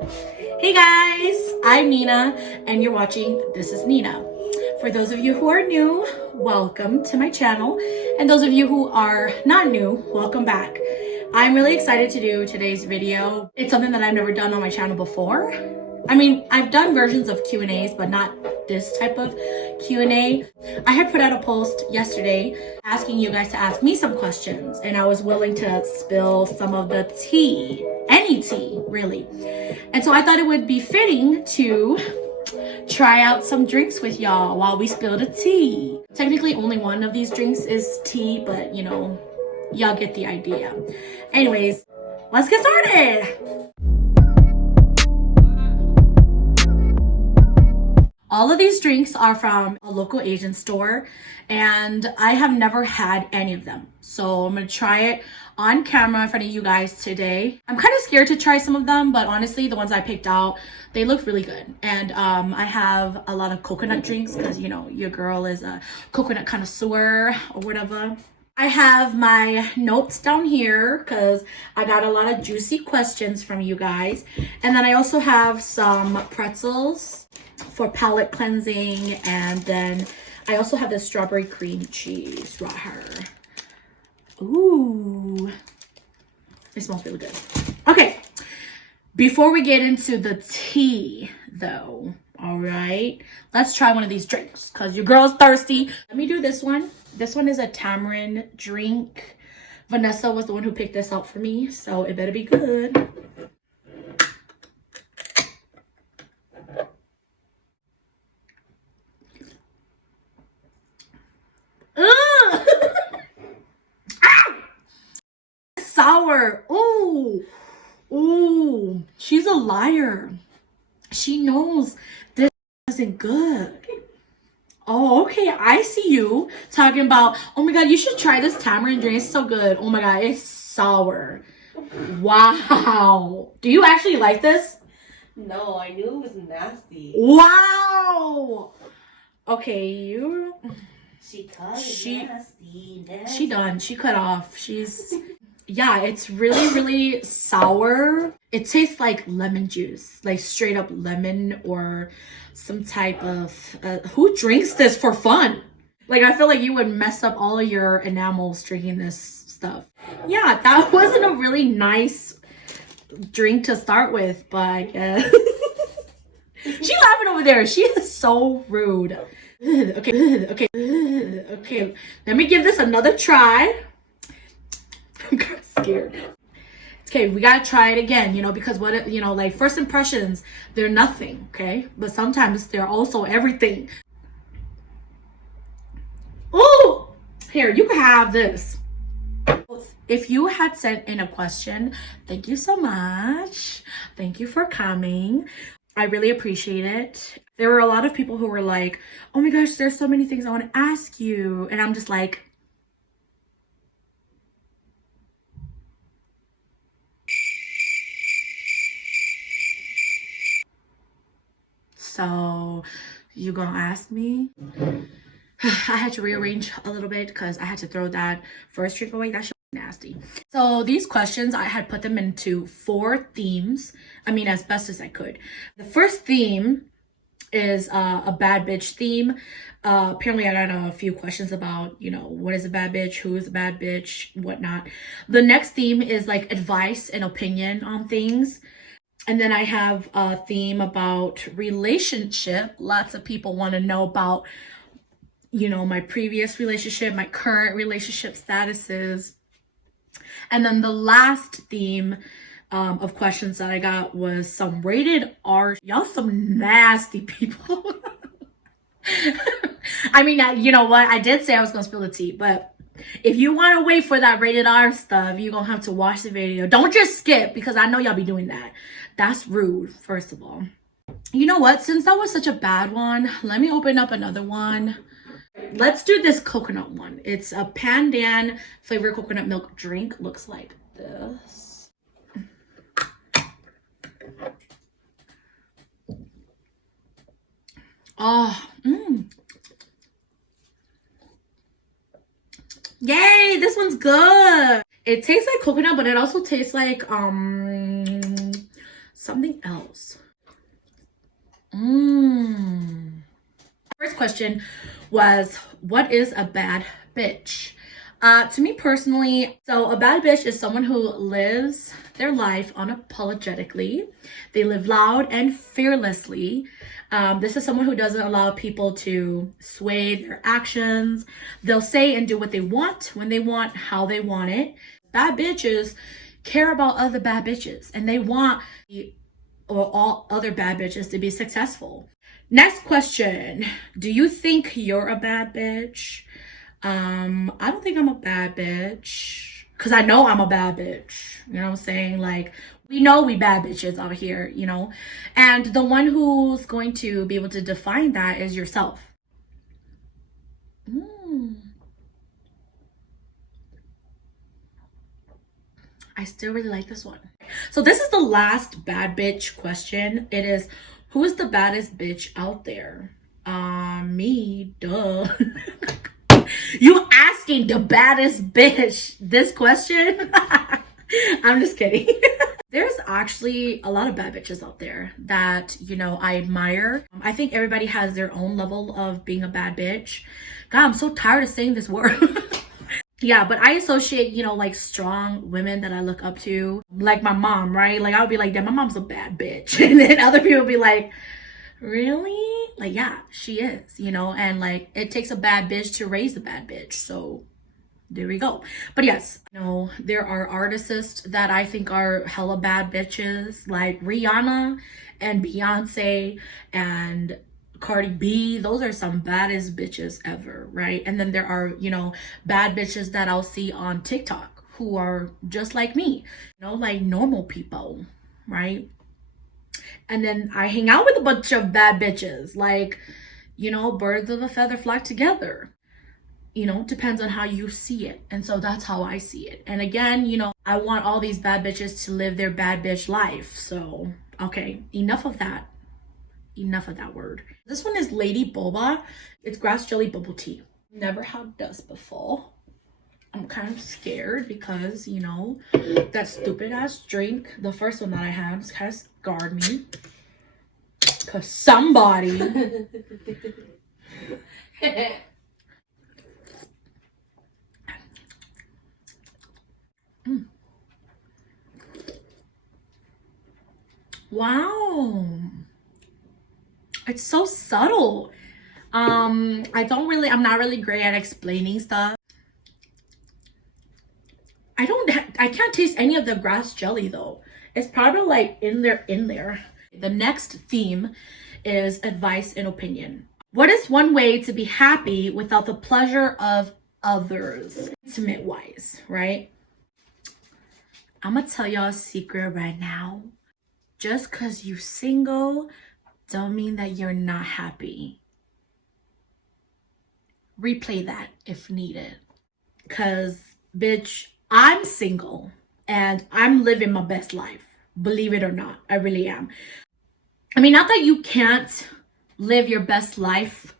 Hey guys, I'm Nina and you're watching This is Nina. For those of you who are new, welcome to my channel. And those of you who are not new, welcome back. I'm really excited to do today's video. It's something that I've never done on my channel before. I mean, I've done versions of Q&As, but not this type of Q&A. I had put out a post yesterday asking you guys to ask me some questions, and I was willing to spill some of the tea, any tea, really. And so I thought it would be fitting to try out some drinks with y'all while we spill the tea. Technically, only one of these drinks is tea, but you know, y'all get the idea. Anyways, let's get started. All of these drinks are from a local Asian store, and I have never had any of them. So I'm gonna try it on camera in front of you guys today. I'm kind of scared to try some of them, but honestly, the ones I picked out, they look really good. And I have a lot of coconut drinks because, you know, your girl is a coconut connoisseur or whatever. I have my notes down here because I got a lot of juicy questions from you guys. And then I also have some pretzels for palate cleansing, and then I also have this strawberry cream cheese right here. Ooh, it smells really good. Okay, before we get into the tea though, all right, let's try one of these drinks because your girl's thirsty. Let me do this one. This one is a tamarind drink. Vanessa was the one who picked this out for me, so it better be good. Sour. Ooh, she's a liar. She knows this isn't good. Oh, okay, I see you talking about, oh my god, you should try this tamarind drink. It's so good. Oh my god, it's sour. Wow. Do you actually like this? No, I knew it was nasty. Wow. Okay, you. She cut it nasty. She done. She cut off. She's. Yeah, it's really sour. It tastes like lemon juice, like straight up lemon or some type of who drinks this for fun? Like, I feel like you would mess up all of your enamels drinking this stuff. Yeah, that wasn't a really nice drink to start with, but I guess she laughing over there. She is so rude. Okay. Let me give this another try. I'm kind of scared. Okay, we gotta try it again, you know, because what, you know, like first impressions, they're nothing, okay? But sometimes they're also everything. Oh, here, you can have this. If you had sent in a question, thank you so much. Thank you for coming. I really appreciate it. There were a lot of people who were like, oh my gosh, there's so many things I want to ask you. And I'm just like, so you gonna ask me? I had to rearrange a little bit because I had to throw that first drink away. That shit was nasty. So these questions, I had put them into 4 themes. I mean, as best as I could. The first theme is a bad bitch theme. Apparently I got a few questions about, you know, what is a bad bitch, who is a bad bitch, whatnot. The next theme is like advice and opinion on things. And then I have a theme about relationship. Lots of people want to know about, you know, my previous relationship, my current relationship statuses. And then the last theme of questions that I got was some rated R. Y'all some nasty people. I mean, you know what? I did say I was going to spill the tea, but if you want to wait for that rated R stuff, you're going to have to watch the video. Don't just skip, because I know y'all be doing that. That's rude, first of all. You know what? Since that was such a bad one, let me open up another one. Let's do this coconut one. It's a pandan flavored coconut milk drink. Looks like this. Oh, yay, this one's good. It tastes like coconut, but it also tastes like something else. First question was, what is a bad bitch? To me personally, so a bad bitch is someone who lives their life unapologetically. They live loud and fearlessly. This is someone who doesn't allow people to sway their actions. They'll say and do what they want, when they want, how they want it. Bad bitches care about other bad bitches, and they want all other bad bitches to be successful. Next question. Do you think you're a bad bitch? I don't think I'm a bad bitch, because I know I'm a bad bitch. You know what I'm saying? Like, we know we bad bitches out here, you know? And the one who's going to be able to define that is yourself. I still really like this one. So this is the last bad bitch question. It is, who is the baddest bitch out there? Me, duh. You asking the baddest bitch this question? I'm just kidding. There's actually a lot of bad bitches out there that, you know, I admire. I think everybody has their own level of being a bad bitch. God, I'm so tired of saying this word. Yeah, but I associate, you know, like strong women that I look up to, like my mom, right? Like I would be like, damn, my mom's a bad bitch. And then other people would be like, really? Like, yeah, she is, you know? And like, it takes a bad bitch to raise a bad bitch. So there we go. But yes, you know, there are artists that I think are hella bad bitches, like Rihanna and Beyonce and Cardi B. Those are some baddest bitches ever, right? And then there are, you know, bad bitches that I'll see on TikTok who are just like me, you know, like normal people, right? And then I hang out with a bunch of bad bitches, like, you know, birds of a feather flock together. You know, depends on how you see it. And so that's how I see it. And again, you know, I want all these bad bitches to live their bad bitch life. So, okay, enough of that. Enough of that word. This one is Lady Boba. It's grass jelly bubble tea. Never had this before. I'm kind of scared because, you know, that stupid ass drink, the first one that I had, kind of scarred me. Because somebody... Wow. It's so subtle. I'm not really great at explaining stuff. I can't taste any of the grass jelly though. It's probably like in there. The next theme is advice and opinion. What is one way to be happy without the pleasure of others? Intimate wise, right? I'm gonna tell y'all a secret right now. Just cause you single don't mean that you're not happy. Replay that if needed. Cause bitch, I'm single and I'm living my best life. Believe it or not, I really am. I mean, not that you can't live your best life,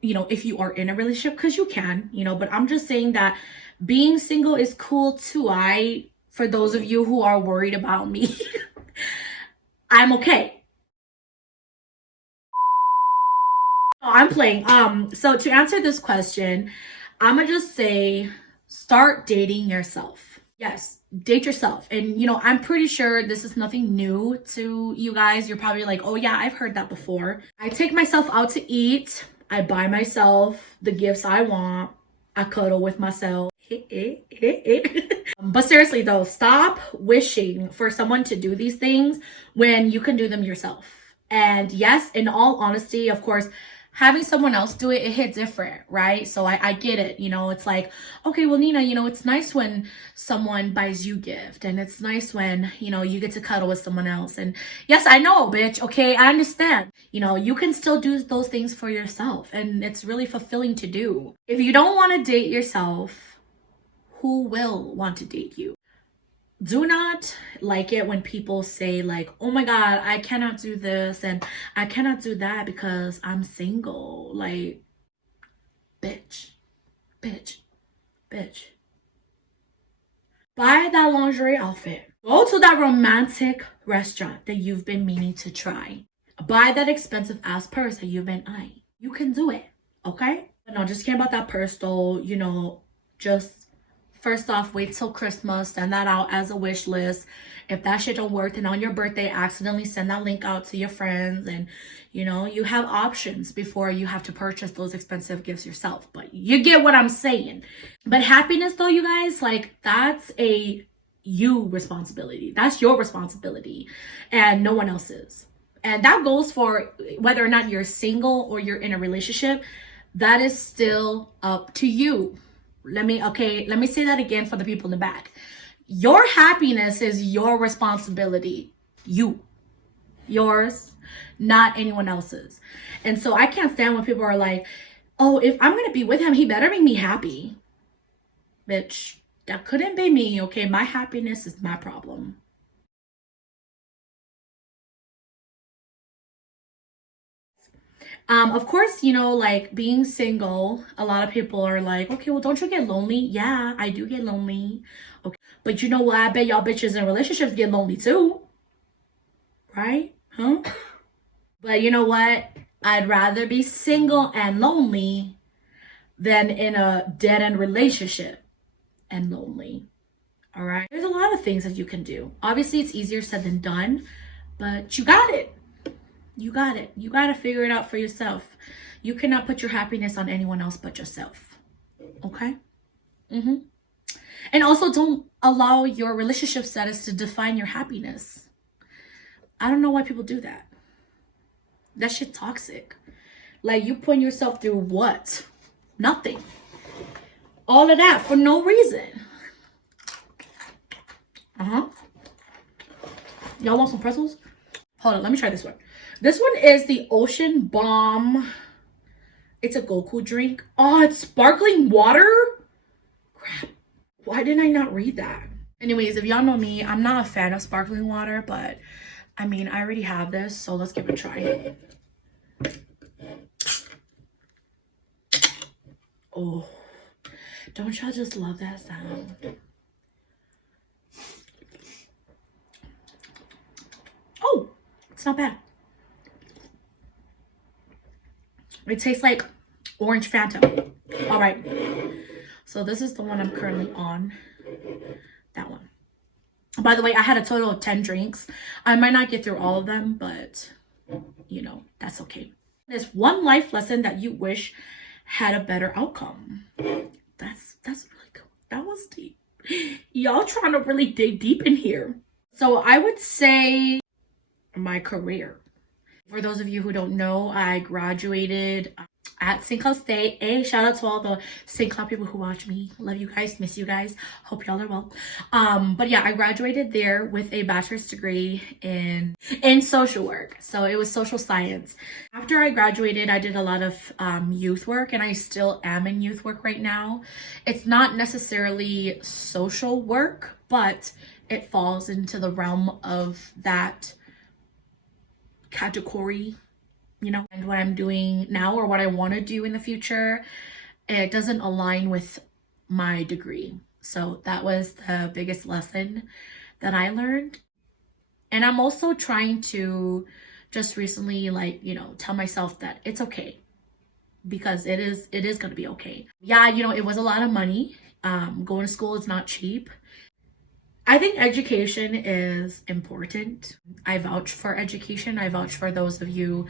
you know, if you are in a relationship, because you can, you know, but I'm just saying that being single is cool too. For those of you who are worried about me, I'm okay. I'm playing. So to answer this question, I'm gonna just say, start dating yourself. Yes, date yourself. And you know, I'm pretty sure this is nothing new to you guys. You're probably like, oh yeah, I've heard that before. I take myself out to eat. I buy myself the gifts I want. I cuddle with myself. But seriously though, stop wishing for someone to do these things when you can do them yourself. And yes, in all honesty, of course, having someone else do it, it hit different, right? So I get it. You know, it's like, okay, well, Nina, you know, it's nice when someone buys you a gift, and it's nice when, you know, you get to cuddle with someone else. And yes, I know, bitch. Okay, I understand. You know, you can still do those things for yourself, and it's really fulfilling to do. If you don't want to date yourself, who will want to date you? Do not like it when people say like, oh my god, I cannot do this and I cannot do that because I'm single. Like, bitch. Buy that lingerie outfit. Go to that romantic restaurant that you've been meaning to try. Buy that expensive ass purse that you've been eyeing. You can do it, okay? But no, just care about that purse though, you know, just first off, wait till Christmas, send that out as a wish list. If that shit don't work, then on your birthday, accidentally send that link out to your friends, and you know, you have options before you have to purchase those expensive gifts yourself. But you get what I'm saying. But happiness though, you guys, like that's a you responsibility. That's your responsibility and no one else's. And that goes for whether or not you're single or you're in a relationship. That is still up to you. Let me say that again for the people in the back. Your happiness is your responsibility. Yours, not anyone else's. And so I can't stand when people are like, oh, if I'm going to be with him, he better make me happy. Bitch, that couldn't be me, okay? My happiness is my problem. Of course, you know, like being single, a lot of people are like, okay, well, don't you get lonely? Yeah, I do get lonely. Okay. But you know what? I bet y'all bitches in relationships get lonely too. Right? Huh? But you know what? I'd rather be single and lonely than in a dead-end relationship and lonely. All right? There's a lot of things that you can do. Obviously, it's easier said than done, but you got it. You got it. You got to figure it out for yourself. You cannot put your happiness on anyone else but yourself. Okay? And also don't allow your relationship status to define your happiness. I don't know why people do that. That shit toxic. Like you putting yourself through what? Nothing. All of that for no reason. Y'all want some pretzels? Hold on, let me try this one. This one is the Ocean Bomb. It's a Goku drink. Oh, it's sparkling water? Crap. Why didn't I not read that? Anyways, if y'all know me, I'm not a fan of sparkling water, but I mean, I already have this, so let's give it a try. Oh, don't y'all just love that sound? Oh, it's not bad. It tastes like orange Fanta. All right. So this is the one I'm currently on. That one. By the way, I had a total of 10 drinks. I might not get through all of them, but you know, that's okay. There's one life lesson that you wish had a better outcome. That's really cool. That was deep. Y'all trying to really dig deep in here. So I would say my career. For those of you who don't know, I graduated at St. Cloud State. Hey, shout out to all the St. Cloud people who watch me. Love you guys, miss you guys. Hope y'all are well. But yeah, I graduated there with a bachelor's degree in social work. So it was social science. After I graduated, I did a lot of youth work, and I still am in youth work right now. It's not necessarily social work, but it falls into the realm of that category, you know. And what I'm doing now or what I want to do in the future, it doesn't align with my degree. So that was the biggest lesson that I learned. And I'm also trying to just recently, like, you know, tell myself that it's okay, because it is going to be okay. Yeah, you know, it was a lot of money. Going to school is not cheap. I think education is important. I vouch for education. I vouch for those of you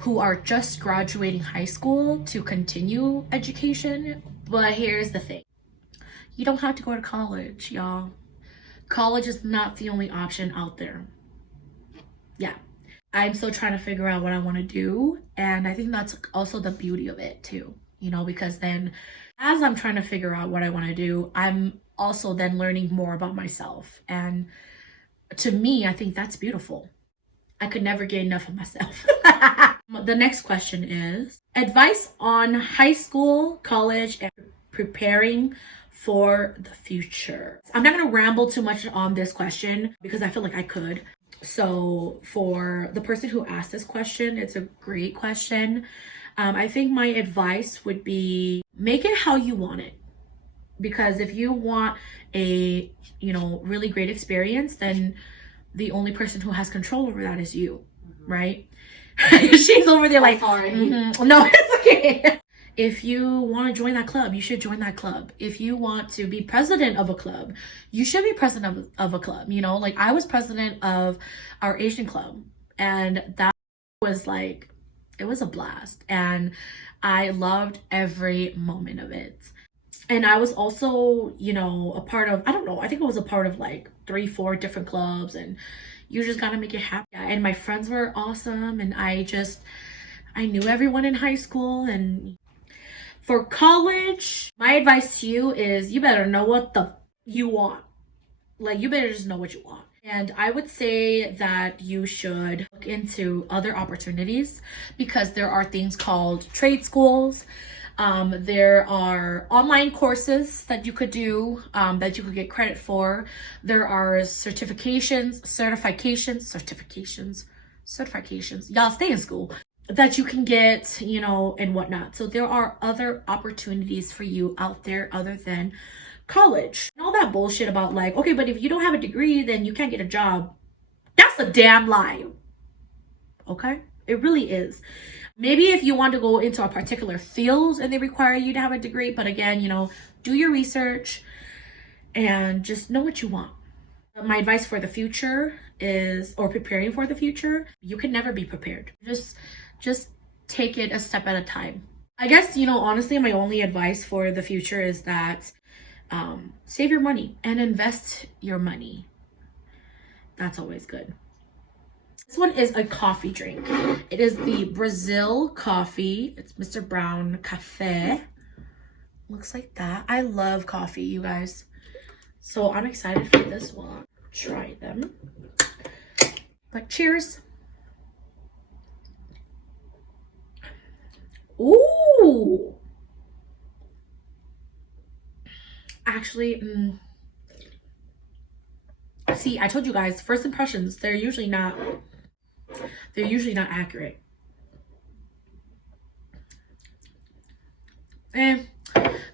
who are just graduating high school to continue education. But here's the thing. You don't have to go to college, y'all. College is not the only option out there. Yeah. I'm still trying to figure out what I want to do. And I think that's also the beauty of it too, you know, because then as I'm trying to figure out what I want to do, I'm also then learning more about myself. And to me, I think that's beautiful. I could never get enough of myself. The next question is advice on high school, college, and preparing for the future. I'm not going to ramble too much on this question because I feel like I could. So for the person who asked this question, it's a great question. I think my advice would be make it how you want it. because if you want a, really great experience, then the only person who has control over that is you, right? She's over there like, sorry. No, it's okay. If you want to join that club, you should join that club. If you want to be president of a club, you should be president of a club. Like I was president of our Asian club, and that was like, it was a blast, and I loved every moment of it. And I was also, a part of, I don't know, I think I was a part of like 3-4 different clubs, and you just gotta make it happen. And my friends were awesome, and I knew everyone in high school. And for college, my advice to you is you better know what you want. Like, you better just know what you want. And I would say that you should look into other opportunities, because there are things called trade schools. There are online courses that you could do, that you could get credit for. There are certifications. Y'all stay in school, that you can get, and whatnot. So there are other opportunities for you out there other than college. And all that bullshit about like, okay, but if you don't have a degree, then you can't get a job. That's a damn lie. Okay? It really is. Maybe if you want to go into a particular field and they require you to have a degree, but again, do your research and just know what you want. My advice for the future is, or preparing for the future, you can never be prepared. Just take it a step at a time. I guess, honestly, my only advice for the future is that save your money and invest your money. That's always good. This one is a coffee drink. It is the Brazil coffee. It's Mr. Brown Cafe. Looks like that. I love coffee, you guys. So I'm excited for this one. Try them. But cheers. Ooh. Actually, see, I told you guys, first impressions, they're usually not accurate. And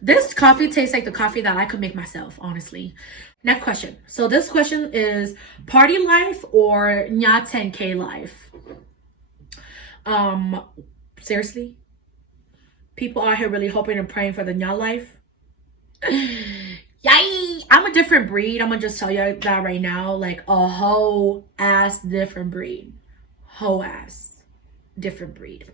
this coffee tastes like the coffee that I could make myself, honestly. Next question. So this question is party life or NinaaChaa 10K life? Seriously? People out here really hoping and praying for the NinaaChaa life? Yay! I'm a different breed. I'm gonna just tell you that right now. Like a whole ass different breed. Whole ass different breed.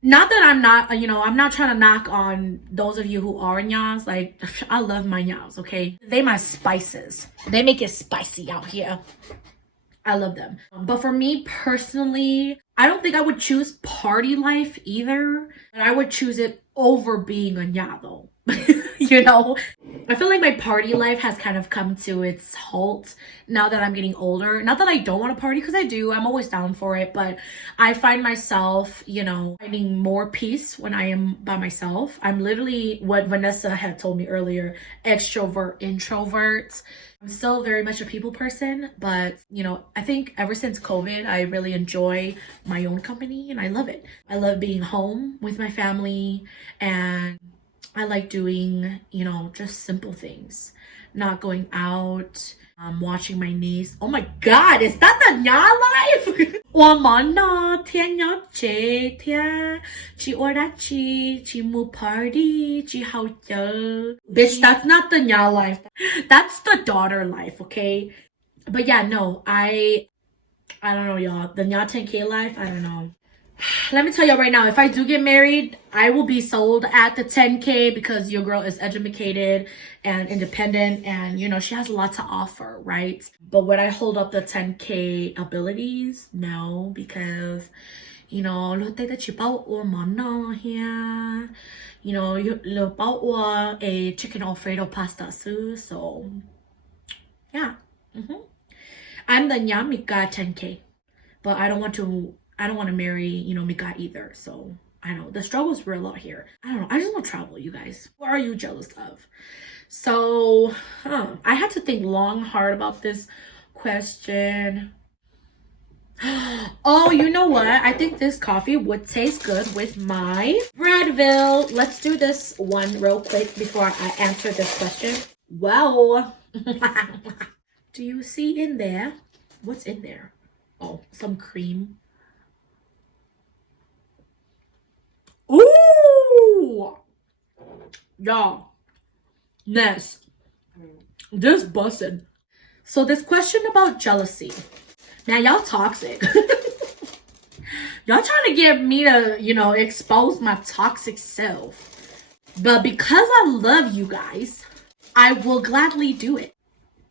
Not that I'm not, I'm not trying to knock on those of you who are NinaaChaas. Like, I love my NinaaChaas, okay? They my spices. They make it spicy out here. I love them. But for me personally, I don't think I would choose party life either. But I would choose it over being a NinaaChaa though. I feel like my party life has kind of come to its halt now that I'm getting older. Not that I don't want to party, because I do. I'm always down for it. But I find myself, finding more peace when I am by myself. I'm literally, what Vanessa had told me earlier, extrovert, introvert. I'm still very much a people person, but I think ever since COVID, I really enjoy my own company, and I love it. I love being home with my family, and I like doing, just simple things, not going out, watching my niece. Oh my God, is that the NinaaChaa life? 我们呢天要这天去我那去木 party 去好久 Bitch, that's not the NinaaChaa life. That's the daughter life, okay? But yeah, no, I don't know, y'all. The NinaaChaa 10K life, I don't know. Let me tell y'all right now, if I do get married, I will be sold at the 10K, because your girl is educated and independent, and she has a lot to offer, right? But would I hold up the 10K abilities? No, because lo tay ta chỉ bao ua món no here. Lo bao ua a chicken alfredo pasta su. So yeah. I'm the Mika 10K, but I don't want to marry, Mika either. So I know the struggle's real out here. I don't know. I just want to travel, you guys. What are you jealous of? So I had to think long, hard about this question. Oh, you know what? I think this coffee would taste good with my Breadville. Let's do this one real quick before I answer this question. Well, do you see in there? What's in there? Oh, some cream. Ooh! Y'all. Ness. This busted. So this question about jealousy. Man, y'all toxic. Y'all trying to get me to, you know, expose my toxic self. But because I love you guys, I will gladly do it.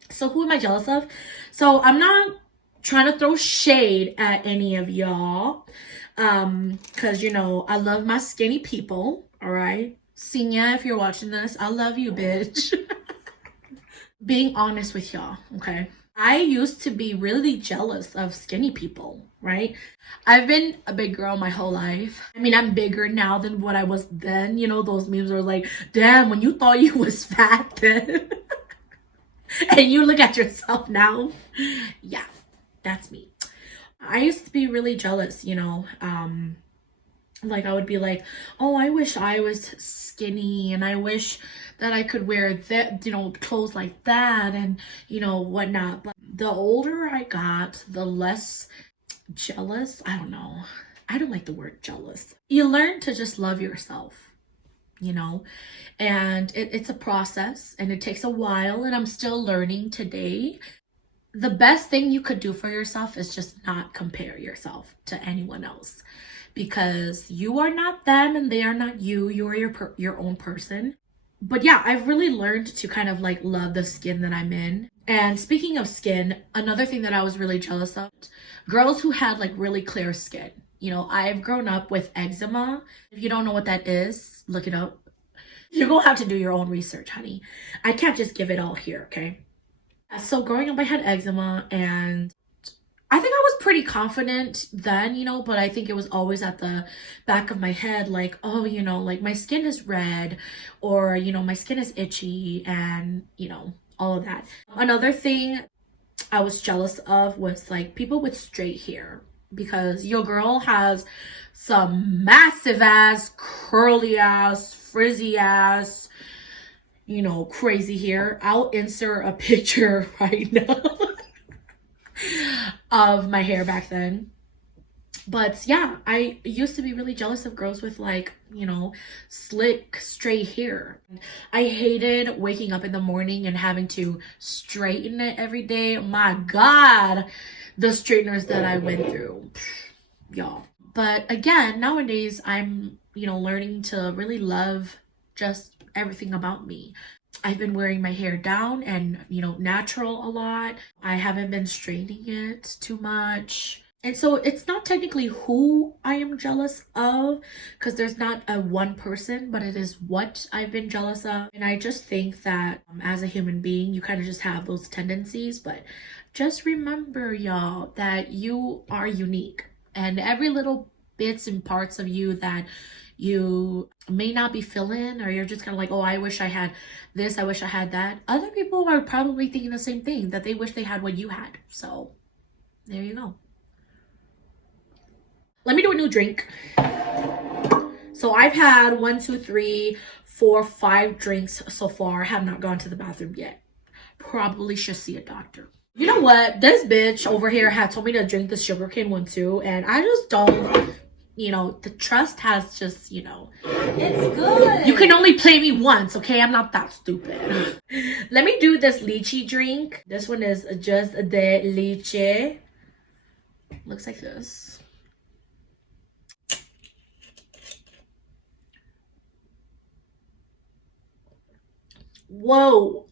So who am I jealous of? So I'm not trying to throw shade at any of y'all. Because, you know, I love my skinny people. All right. Senia, if you're watching this, I love you, bitch. Being honest with y'all, okay? I used to be really jealous of skinny people, right? I've been a big girl my whole life. I mean, I'm bigger now than what I was then. You know, those memes are like, damn, when you thought you was fat then. And you look at yourself now. Yeah, that's me. I used to be really jealous, you know. Like I would be like, oh, I wish I was skinny and I wish that I could wear that, you know, clothes like that and, you know, whatnot. But the older I got, the less jealous. I don't know. I don't like the word jealous. You learn to just love yourself, you know, and it's a process and it takes a while and I'm still learning today. The best thing you could do for yourself is just not compare yourself to anyone else. Because you are not them and they are not you. You are your own person. But yeah, I've really learned to kind of like love the skin that I'm in. And speaking of skin, another thing that I was really jealous of, girls who had like really clear skin. You know, I've grown up with eczema. If you don't know what that is, look it up. You're gonna have to do your own research, honey. I can't just give it all here, okay? So growing up, I had eczema and I think I was pretty confident then, you know, but I think it was always at the back of my head, like, oh, you know, like my skin is red or, you know, my skin is itchy and, you know, all of that. Another thing I was jealous of was like people with straight hair because your girl has some massive ass, curly ass, frizzy ass, you know, crazy hair. I'll insert a picture right now. Of my hair back then. But yeah, I used to be really jealous of girls with like, you know, slick straight hair. I hated waking up in the morning and having to straighten it every day. My God, the straighteners that I went through, y'all. But again, nowadays I'm, you know, learning to really love just everything about me. I've been wearing my hair down and, you know, natural a lot. I haven't been straightening it too much. And so it's not technically who I am jealous of because there's not a one person, but it is what I've been jealous of. And I just think that as a human being, you kind of just have those tendencies. But just remember, y'all, that you are unique and every little bits and parts of you that you may not be feeling or you're just kind of like, oh, I wish I had this, I wish I had that. Other people are probably thinking the same thing, that they wish they had what you had. So there you go. Let me do a new drink. So I've had 1, 2, 3, 4, 5 drinks so far. I have not gone to the bathroom yet. Probably should see a doctor. You know what? This bitch over here had told me to drink the sugarcane one too, and I just don't. You know, the trust has just, you know. It's good. You can only play me once, okay? I'm not that stupid. Let me do this lychee drink. This one is just the lychee. Looks like this. Whoa.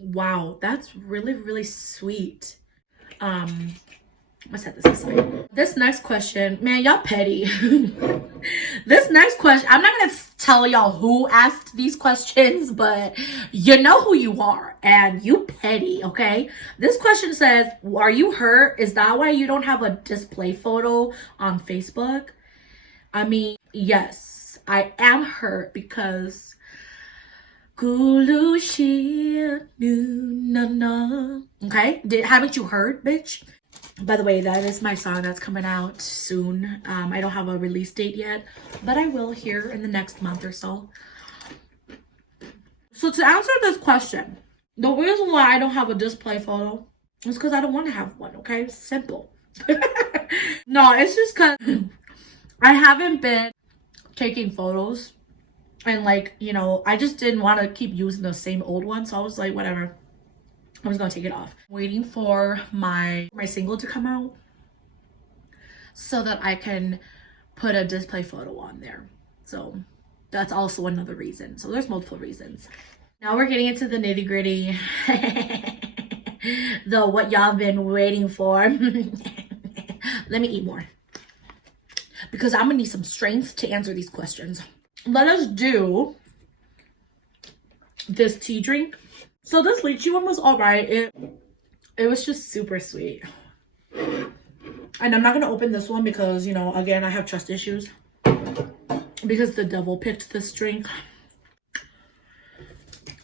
Wow, that's really, really sweet. I'm gonna set this aside. This next question, man, y'all petty. This next question, I'm not gonna tell y'all who asked these questions, but you know who you are and you petty, okay? This question says, are you hurt? Is that why you don't have a display photo on Facebook? I mean, yes, I am hurt because okay? Haven't you heard, bitch? By the way, that is my song that's coming out soon. I don't have a release date yet, but I will here in the next month or so. So to answer this question, the reason why I don't have a display photo is because I don't want to have one, okay? Simple. No, it's just because I haven't been taking photos. And like, you know, I just didn't want to keep using the same old one. So I was like, whatever. I was going to take it off. Waiting for my single to come out so that I can put a display photo on there. So that's also another reason. So there's multiple reasons. Now we're getting into the nitty gritty. The what y'all been waiting for. Let me eat more. Because I'm going to need some strength to answer these questions. Let us do this tea drink. So this lychee one was all right. It was just super sweet. And I'm not going to open this one because, you know, again, I have trust issues. Because the devil picked this drink.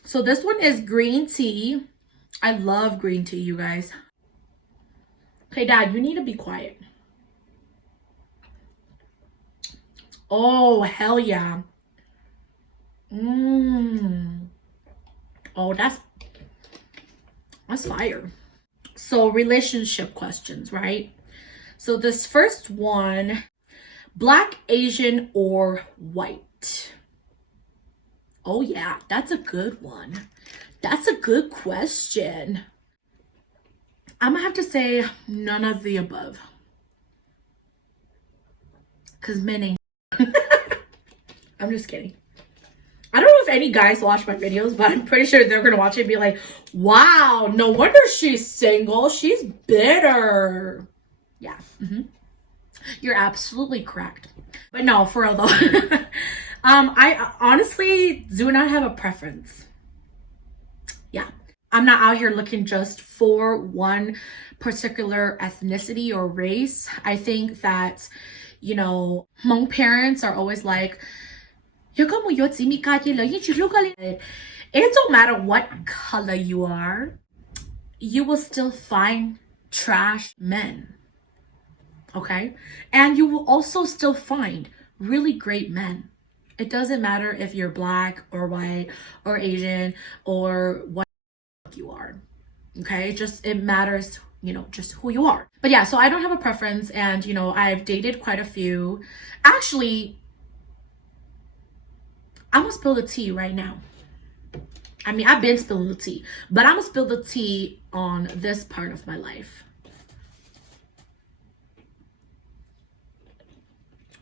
So this one is green tea. I love green tea, you guys. Okay, Dad, you need to be quiet. Oh, hell yeah. Oh, that's fire. So relationship questions, right? So this first one, Black, Asian, or white? Oh yeah, that's a good one. That's a good question. I'm gonna have to say none of the above. Cause men ain't. I'm just kidding. I don't know if any guys watch my videos, but I'm pretty sure they're gonna watch it and be like, wow, no wonder she's single. She's bitter. Yeah. You're absolutely correct. But no, for real though. I honestly do not have a preference. Yeah. I'm not out here looking just for one particular ethnicity or race. I think that, you know, Hmong parents are always like, it don't matter what color you are, you will still find trash men. Okay? And you will also still find really great men. It doesn't matter if you're black or white or Asian or what you are. Okay? It matters, you know, just who you are. But yeah, so I don't have a preference, and you know, I've dated quite a few. Actually, I'm gonna spill the tea right now. I mean, I've been spilling the tea, but I'm gonna spill the tea on this part of my life.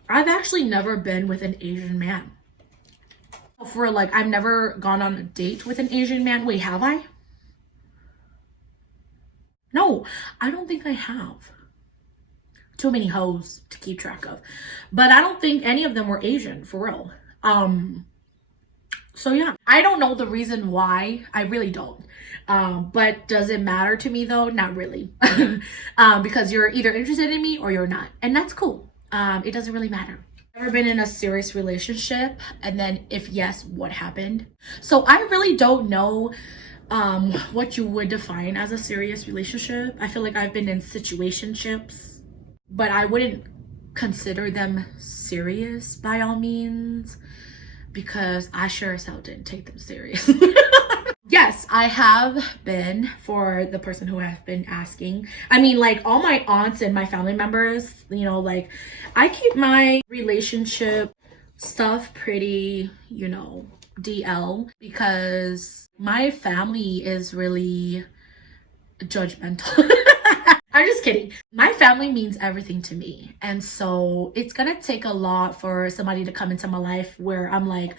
I've actually never been with an Asian man. For like, I've never gone on a date with an Asian man. Wait, have I? No, I don't think I have. Too many hoes to keep track of. But I don't think any of them were Asian, for real. So yeah, I don't know the reason why. I really don't. But does it matter to me though? Not really. Because you're either interested in me or you're not. And that's cool. It doesn't really matter. Ever been in a serious relationship? And then if yes, what happened? So I really don't know what you would define as a serious relationship. I feel like I've been in situationships, but I wouldn't consider them serious by all means, because I sure as hell didn't take them serious. Yes, I have been, for the person who has been asking. I mean, like, all my aunts and my family members, you know, like, I keep my relationship stuff pretty, you know, DL, because my family is really judgmental. I'm just kidding. My family means everything to me. And so it's gonna take a lot for somebody to come into my life where I'm like,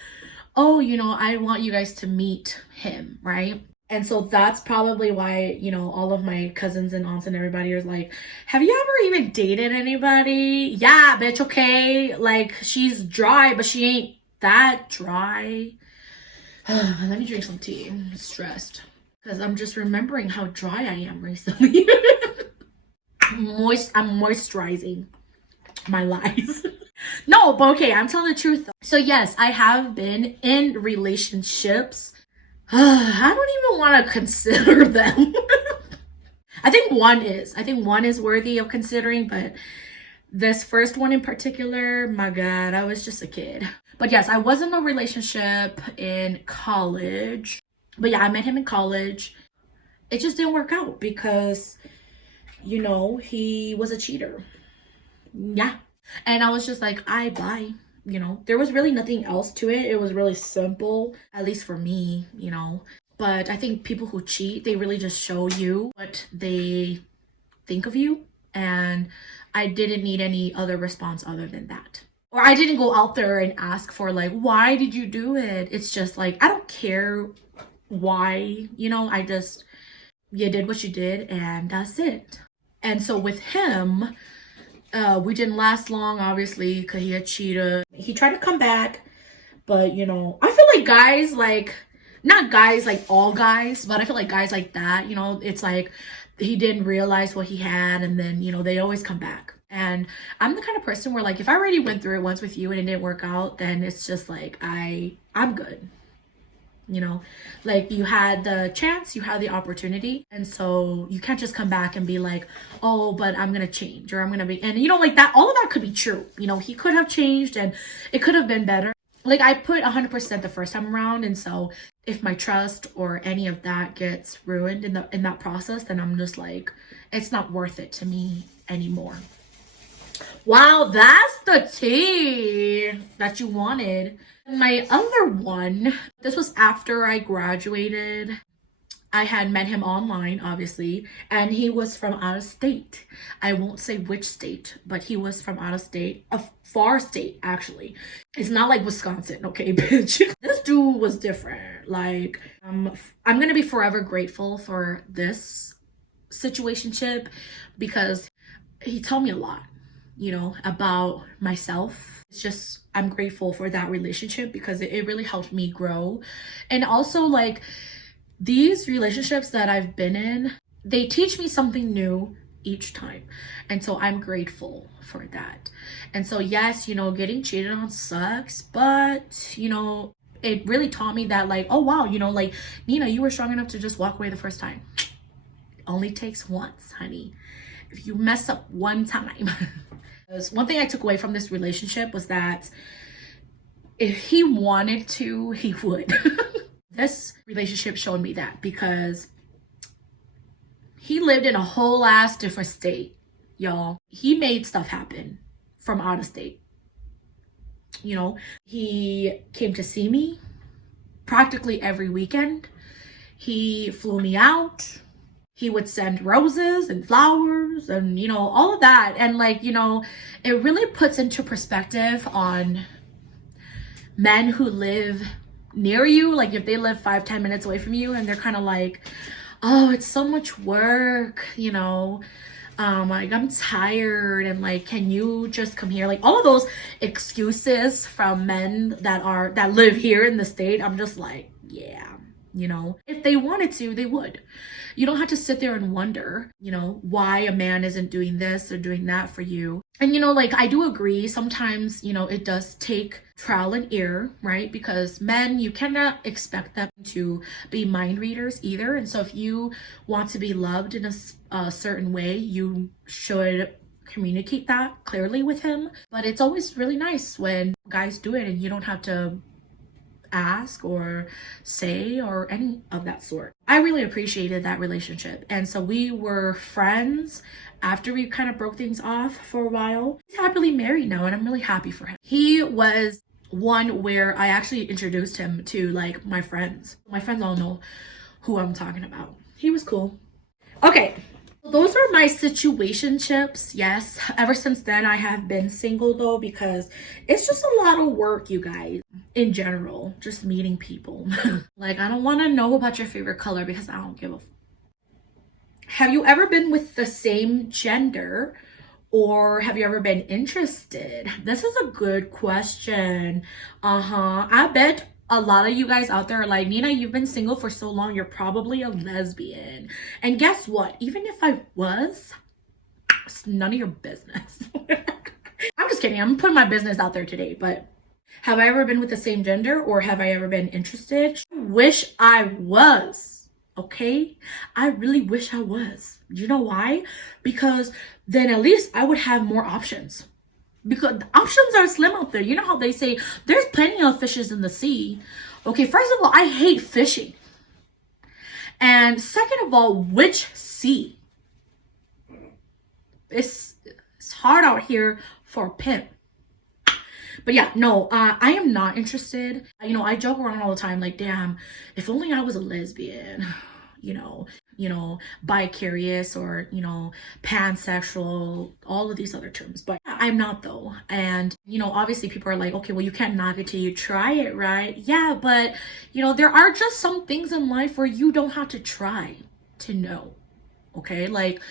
oh, you know, I want you guys to meet him, right? And so that's probably why, you know, all of my cousins and aunts and everybody are like, have you ever even dated anybody? Yeah, bitch, okay. Like, she's dry, but she ain't that dry. Let me drink some tea. I'm stressed because I'm just remembering how dry I am recently. I'm moisturizing my lies. No, but okay, I'm telling the truth though. So yes, I have been in relationships. I don't even want to consider them. I think one is worthy of considering, but this first one in particular, my God, I was just a kid. But yes, I was in a relationship in college. But yeah, I met him in college. It just didn't work out because, you know, he was a cheater. Yeah. And I was just like, bye. You know, there was really nothing else to it. It was really simple, at least for me, you know. But I think people who cheat, they really just show you what they think of you. And I didn't need any other response other than that. Or I didn't go out there and ask for like, why did you do it? It's just like, I don't care why, you know, you did what you did and that's it. And so with him, we didn't last long, obviously, because he had cheated. He tried to come back, but, you know, I feel like guys, like, not guys, like all guys, but I feel like guys like that, you know, it's like he didn't realize what he had, and then, you know, they always come back. And I'm the kind of person where, like, if I already went through it once with you and it didn't work out, then it's just like, I'm good. You know, like, you had the chance, you had the opportunity, and so you can't just come back and be like, oh, but I'm gonna change, or I'm gonna be, and you know, like that, all of that could be true. You know, he could have changed and it could have been better. Like, I put 100% the first time around, and so if my trust or any of that gets ruined in that process, then I'm just like, it's not worth it to me anymore. Wow, that's the tea that you wanted. My other one, this was after I graduated. I had met him online, obviously, and he was from out of state. I won't say which state, but he was from out of state, a far state, actually. It's not like Wisconsin, okay, bitch. This dude was different. Like, I'm gonna be forever grateful for this situationship because he told me a lot, you know, about myself. It's just, I'm grateful for that relationship because it really helped me grow. And also, like, these relationships that I've been in, they teach me something new each time. And so I'm grateful for that. And so, yes, you know, getting cheated on sucks, but, you know, it really taught me that, like, oh, wow, you know, like, Nina, you were strong enough to just walk away the first time. It only takes once, honey. If you mess up one time. One thing I took away from this relationship was that if he wanted to, he would. This relationship showed me that because he lived in a whole ass different state, y'all. He made stuff happen from out of state. You know, he came to see me practically every weekend. He flew me out. He would send roses and flowers and, you know, all of that. And, like, you know, it really puts into perspective on men who live near you. Like, if they live 5-10 minutes away from you and they're kind of like, oh, it's so much work, you know, like, I'm tired, and, like, can you just come here? Like, all of those excuses from men that live here in the state, I'm just like, yeah, you know, if they wanted to, they would. You don't have to sit there and wonder, you know, why a man isn't doing this or doing that for you. And, you know, like, I do agree, sometimes, you know, it does take trial and error, right? Because men, you cannot expect them to be mind readers either. And so if you want to be loved in a certain way, you should communicate that clearly with him. But it's always really nice when guys do it and you don't have to ask or say or any of that sort. I really appreciated that relationship. And so we were friends after we kind of broke things off for a while. He's happily married now, and I'm really happy for him. He was one where I actually introduced him to, like, my friends. My friends all know who I'm talking about. He was cool. Okay, those are my situationships. Yes, ever since then I have been single, though, because it's just a lot of work, you guys, in general, just meeting people. Like, I don't want to know about your favorite color because I don't give a Have you ever been with the same gender, or have you ever been interested? This is a good question. I bet a lot of you guys out there are like, Nina, you've been single for so long, you're probably a lesbian. And guess what? Even if I was, it's none of your business. I'm just kidding. I'm putting my business out there today. But have I ever been with the same gender, or have I ever been interested? I wish I was Okay, I really wish I was. You know why? Because then at least I would have more options. Because the options are slim out there. You know how they say there's plenty of fishes in the sea. Okay, first of all, I hate fishing. And second of all, which sea? It's hard out here for a pimp. But yeah, no, I am not interested. You know, I joke around all the time, like, damn, if only I was a lesbian, you know, bi-curious or, you know, pansexual, all of these other terms. But I'm not though. And, you know, obviously people are like, okay, well, you can't knock it till you try it, right? Yeah, but, you know, there are just some things in life where you don't have to try to know. Okay, like,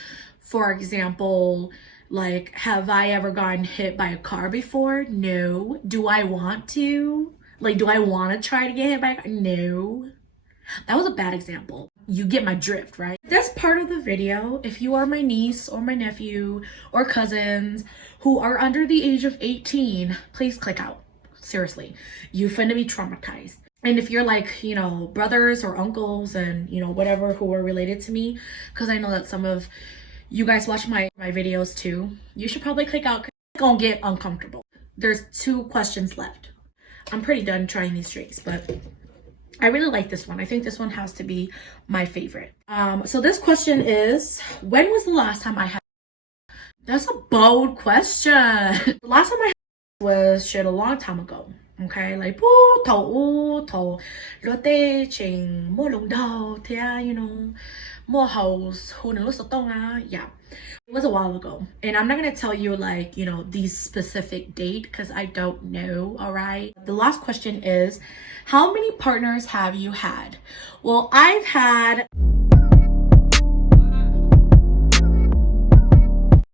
for example, like, have I ever gotten hit by a car before? No. Do I want to? Like, do I want to try to get hit by a car? No. That was a bad example. You get my drift, right? This part of the video, if you are my niece or my nephew or cousins who are under the age of 18, please click out. Seriously, you finna be traumatized. And if you're like, you know, brothers or uncles and, you know, whatever who are related to me, because I know that some of you guys watch my videos too, you should probably click out, 'cause it's gonna get uncomfortable. There's 2 questions left. I'm pretty done trying these drinks, but I really like this one. I think this one has to be my favorite. So this question is, when was the last time I had? That's a bold question. The last time I had was shit a long time ago. Okay, like yeah, it was a while ago, and I'm not gonna tell you like, you know, the specific date because I don't know. All right, the last question is, how many partners have you had? Well, I've had